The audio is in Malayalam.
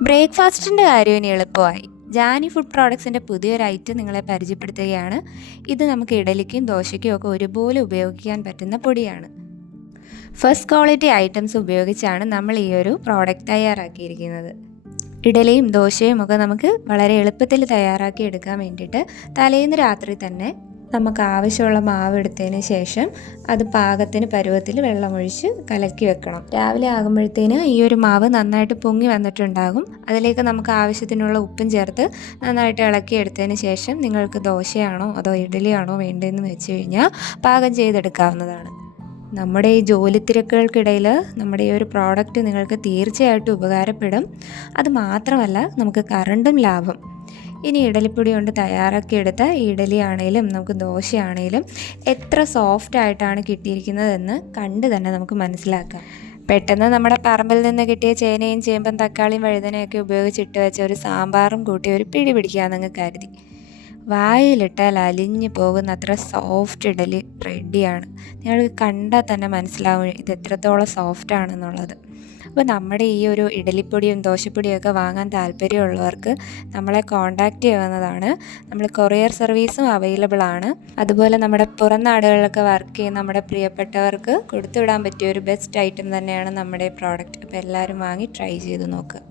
ബ്രേക്ക്ഫാസ്റ്റിൻ്റെ കാര്യം ഇനി എളുപ്പമായി. ജാനി ഫുഡ് പ്രോഡക്ട്സിൻ്റെ പുതിയൊരു ഐറ്റം നിങ്ങളെ പരിചയപ്പെടുത്തുകയാണ്. ഇത് നമുക്ക് ഇഡലിക്കും ദോശയ്ക്കും ഒക്കെ ഒരുപോലെ ഉപയോഗിക്കാൻ പറ്റുന്ന പൊടിയാണ്. ഫസ്റ്റ് ക്വാളിറ്റി ഐറ്റംസ് ഉപയോഗിച്ചാണ് നമ്മൾ ഈ ഒരു പ്രോഡക്റ്റ് തയ്യാറാക്കിയിരിക്കുന്നത്. ഇഡലിയും ദോശയും ഒക്കെ നമുക്ക് വളരെ എളുപ്പത്തിൽ തയ്യാറാക്കി എടുക്കാൻ വേണ്ടിയിട്ട് തലേന്ന് രാത്രി തന്നെ നമുക്ക് ആവശ്യമുള്ള മാവ് എടുത്തതിന് ശേഷം അത് പാകത്തിന് പരുവത്തിൽ വെള്ളമൊഴിച്ച് കലക്കി വെക്കണം. രാവിലെ ആകുമ്പോഴത്തേന് ഈ ഒരു മാവ് നന്നായിട്ട് പൊങ്ങി വന്നിട്ടുണ്ടാകും. അതിലേക്ക് നമുക്ക് ആവശ്യത്തിനുള്ള ഉപ്പും ചേർത്ത് നന്നായിട്ട് ഇളക്കി എടുത്തതിന് ശേഷം നിങ്ങൾക്ക് ദോശയാണോ അതോ ഇഡലിയാണോ വേണ്ടതെന്ന് വെച്ച് കഴിഞ്ഞാൽ പാകം ചെയ്തെടുക്കാവുന്നതാണ്. നമ്മുടെ ഈ ജോലി തിരക്കുകൾക്കിടയിൽ നമ്മുടെ ഈ ഒരു പ്രോഡക്റ്റ് നിങ്ങൾക്ക് തീർച്ചയായിട്ടും ഉപകാരപ്പെടും. അത് മാത്രമല്ല നമുക്ക് കറണ്ടും ലാഭം. ഇനി ഇഡലിപ്പൊടി കൊണ്ട് തയ്യാറാക്കിയെടുത്ത ഇഡലി ആണെങ്കിലും നമുക്ക് ദോശയാണെങ്കിലും എത്ര സോഫ്റ്റ് ആയിട്ടാണ് കിട്ടിയിരിക്കുന്നതെന്ന് കണ്ട് തന്നെ നമുക്ക് മനസ്സിലാക്കാം. പെട്ടെന്ന് നമ്മുടെ പറമ്പിൽ നിന്ന് കിട്ടിയ ചേനയും ചേമ്പും തക്കാളിയും വഴുതനയൊക്കെ ഉപയോഗിച്ചിട്ട് വെച്ച ഒരു സാമ്പാറും കൂട്ടി ഒരു പിടി പിടിക്കാമെന്നങ്ങ് കരുതി. വായിലിട്ടാൽ അലിഞ്ഞു പോകുന്ന അത്ര സോഫ്റ്റ് ഇഡലി റെഡിയാണ്. നിങ്ങൾക്ക് കണ്ടാൽ തന്നെ മനസ്സിലാവും ഇത് എത്രത്തോളം സോഫ്റ്റ് ആണെന്നുള്ളത്. അപ്പോൾ നമ്മുടെ ഈ ഒരു ഇഡലിപ്പൊടിയും ദോശപ്പൊടിയും ഒക്കെ വാങ്ങാൻ താല്പര്യമുള്ളവർക്ക് നമ്മളെ കോൺടാക്റ്റ് ചെയ്യാവുന്നതാണ്. നമ്മൾ കൊറിയർ സർവീസും അവൈലബിൾ ആണ്. അതുപോലെ നമ്മുടെ പുറം നാടുകളിലൊക്കെ വർക്ക് ചെയ്യുന്ന നമ്മുടെ പ്രിയപ്പെട്ടവർക്ക് കൊടുത്തുവിടാൻ പറ്റിയ ഒരു ബെസ്റ്റ് ഐറ്റം തന്നെയാണ് നമ്മുടെ പ്രോഡക്റ്റ്. അപ്പോൾ എല്ലാവരും വാങ്ങി ട്രൈ ചെയ്ത് നോക്കുക.